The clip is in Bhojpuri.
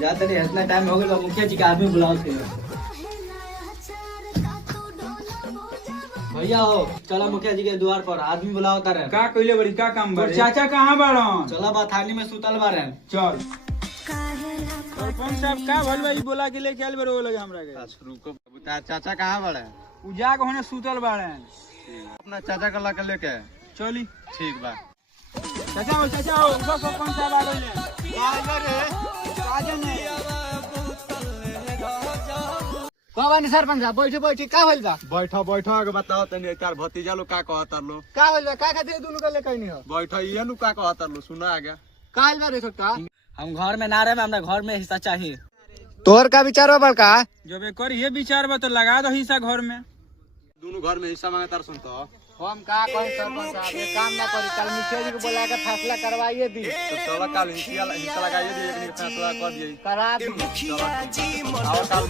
जाते नहीं, इतना टाइम हो गया, मुखिया जी के आदमी बुलाओ थे। भैया हो, चलो मुखिया जी के द्वार पर आदमी बुलाओ तारे। का कइले बड़ी का काम बा? चाचा कहाँ बाड़न? चलो बा थाली में सुतल बारे। चल। सरपंच साहब का भल भाई बोला के लेके आइल बरे वो लगे हमरा के। अच्छा रुको, चाचा कहाँ बड़े? उ जाग होने सुतल बाड़न। अपना चाचा का लाके लेके चली। ठीक बा। चाचा हो उधर सरपंच साहब आ गइले। कौन सरपंच साहब बैठे बैठे का होइल बा? बैठो आगे बताओ तनी तार भतीजा लोग का कहता लो? का होइल बा? का खातिर दुनु के लेके आइनी हो? बैठो ये नु का कहता लो, सुना आगे। का होइल बा रे छोटका? हम घर में ना रहे, हमरा घर में हिस्सा चाहिए। तोहर का विचार बा बड़का? जब एकर ये विचार बा तो लगा दो हिस्सा घर में। दोनों घर में हिस्सा मांगे तार सुनतो। हम का कहें सरपंच साहब, ये काम ना करी, कल मुखिया जी को बुला के फैसला करवाइए दी। तो चलो कल हिस्सा लगाइए दी, एक फैसला कर दिए। करा दी। आओ कल